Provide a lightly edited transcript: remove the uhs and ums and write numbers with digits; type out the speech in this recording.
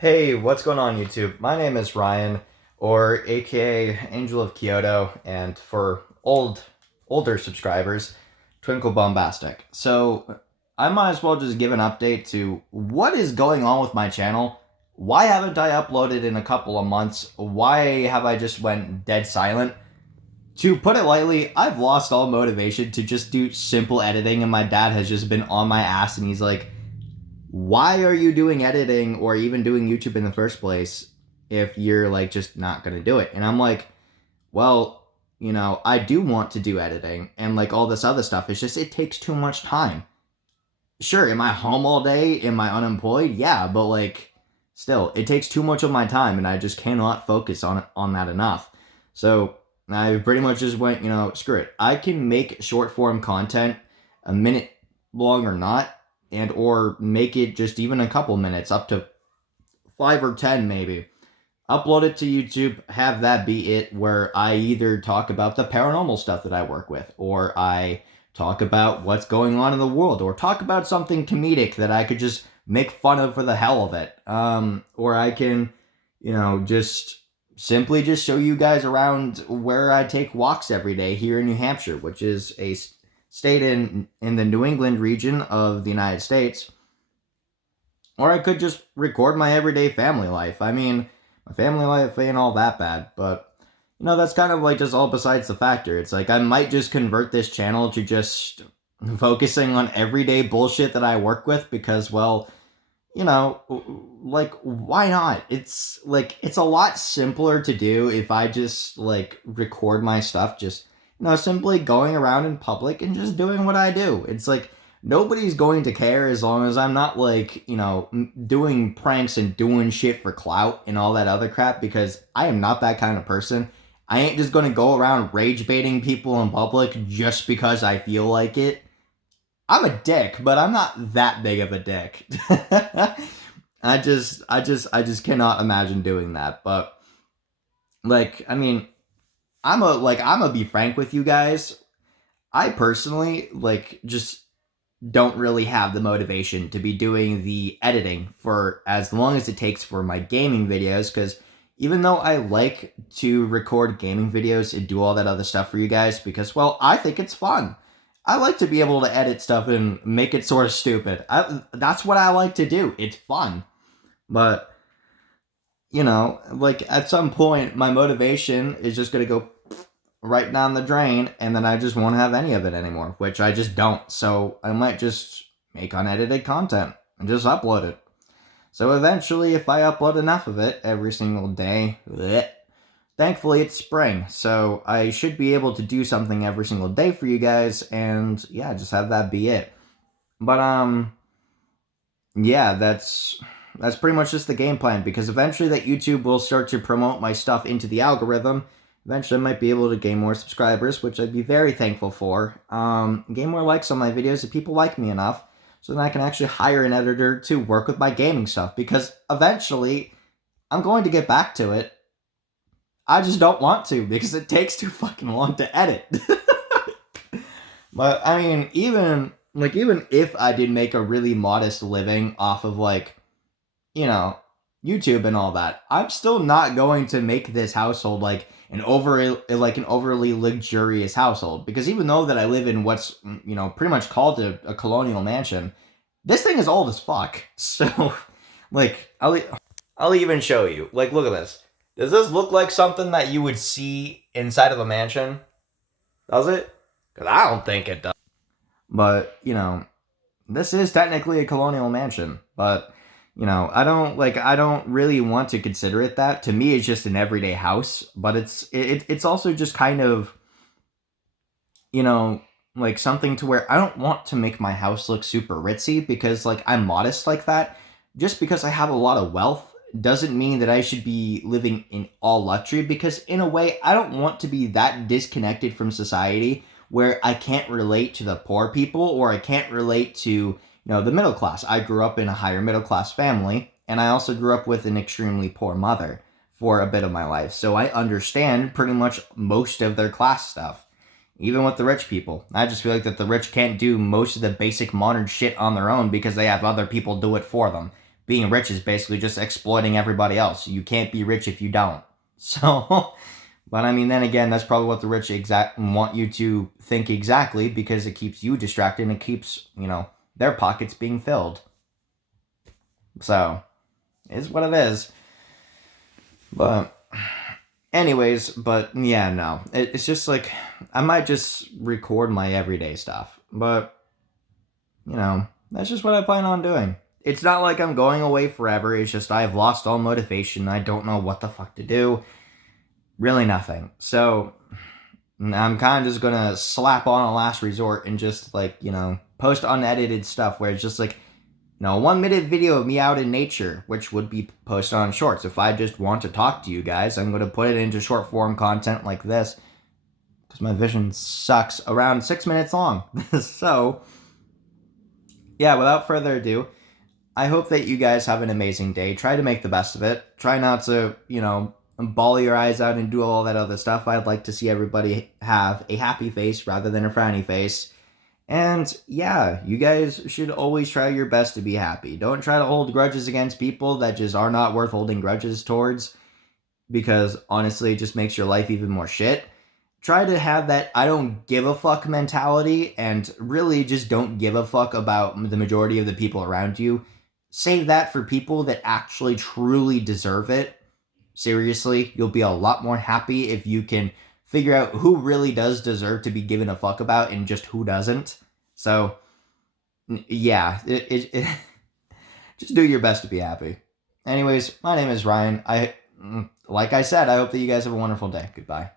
Hey, what's going on YouTube? My name is Ryan, or aka Angel of Kyoto, and for older subscribers, Twinkle Bombastic. So I might as well just give an update to what is going on with my channel. Why haven't I uploaded in a couple of months? Why have I just went dead silent? To put it lightly, I've lost all motivation to just do simple editing, and my dad has just been on my ass, and he's like, why are you doing editing or even doing YouTube in the first place if you're like just not gonna do it? And I'm like, well, I do want to do editing and like all this other stuff. It's just it takes too much time. Sure, am I home all day? Am I unemployed? Yeah, but like still, it takes too much of my time and I just cannot focus on that enough. So I pretty much just went, screw it. I can make short form content a minute long or not, and or make it just even a couple minutes, up to 5 or 10 maybe. Upload it to YouTube, have that be it, where I either talk about the paranormal stuff that I work with, or I talk about what's going on in the world, or talk about something comedic that I could just make fun of for the hell of it. Or I can, just simply just show you guys around where I take walks every day here in New Hampshire, which is a state in the New England region of the United States. Or I could just record my everyday family life. I mean, my family life ain't all that bad, but that's kind of like just all besides the factor. It's like I might just convert this channel to just focusing on everyday bullshit that I work with because, well, like why not? It's like it's a lot simpler to do if I just like record my stuff just simply going around in public and just doing what I do. It's like nobody's going to care as long as I'm not like, doing pranks and doing shit for clout and all that other crap, because I am not that kind of person. I ain't just going to go around rage baiting people in public just because I feel like it. I'm a dick, but I'm not that big of a dick. I just cannot imagine doing that. But like, I mean, I'm gonna be frank with you guys. I personally like just don't really have the motivation to be doing the editing for as long as it takes for my gaming videos, because even though I like to record gaming videos and do all that other stuff for you guys because, well, I think it's fun. I like to be able to edit stuff and make it sort of stupid. That's what I like to do. It's fun. But, like at some point, my motivation is just going to go right down the drain, and then I just won't have any of it anymore, which I just don't. So I might just make unedited content and just upload it. So eventually, if I upload enough of it every single day, bleh, thankfully it's spring, so I should be able to do something every single day for you guys, and yeah, just have that be it. But yeah, that's pretty much just the game plan, because eventually that YouTube will start to promote my stuff into the algorithm. Eventually I might be able to gain more subscribers, which I'd be very thankful for. Gain more likes on my videos if people like me enough, so then I can actually hire an editor to work with my gaming stuff, because eventually I'm going to get back to it. I just don't want to because it takes too fucking long to edit. But I mean, even if I did make a really modest living off of like, you know, YouTube and all that, I'm still not going to make this household like an overly luxurious household, because even though that I live in what's pretty much called a colonial mansion, this thing is old as fuck. So like I'll even show you. Like, look at this. Does this look like something that you would see inside of a mansion? Does it? Because I don't think it does. But, this is technically a colonial mansion. But, I don't really want to consider it that. To me, it's just an everyday house. But it's also just kind of, like something to where I don't want to make my house look super ritzy because, like, I'm modest like that. Just because I have a lot of wealth doesn't mean that I should be living in all luxury, because in a way I don't want to be that disconnected from society where I can't relate to the poor people, or I can't relate to, the middle class. I grew up in a higher middle class family, and I also grew up with an extremely poor mother for a bit of my life. So I understand pretty much most of their class stuff. Even with the rich people. I just feel like that the rich can't do most of the basic modern shit on their own because they have other people do it for them. being rich is basically just exploiting everybody else. You can't be rich if you don't. So, but I mean, then again, that's probably what the rich want you to think exactly, because it keeps you distracted and it keeps, their pockets being filled. So, it is what it is. But anyways, but yeah, no. It's just like, I might just record my everyday stuff. But, that's just what I plan on doing. It's not like I'm going away forever. It's just I've lost all motivation. I don't know what the fuck to do. Really nothing. So, I'm kind of just going to slap on a last resort and just, post unedited stuff where it's just like, a 1 minute video of me out in nature, which would be posted on shorts. If I just want to talk to you guys, I'm going to put it into short form content like this, because my vision sucks, around 6 minutes long. So, yeah, without further ado, I hope that you guys have an amazing day. Try to make the best of it. Try not to, bawl your eyes out and do all that other stuff. I'd like to see everybody have a happy face rather than a frowny face. And yeah, you guys should always try your best to be happy. Don't try to hold grudges against people that just are not worth holding grudges towards, because honestly, it just makes your life even more shit. Try to have that I don't give a fuck mentality, and really just don't give a fuck about the majority of the people around you. Save that for people that actually truly deserve it. Seriously, you'll be a lot more happy if you can figure out who really does deserve to be given a fuck about and just who doesn't. So, yeah, just do your best to be happy. Anyways, my name is Ryan. Like I said, I hope that you guys have a wonderful day. Goodbye.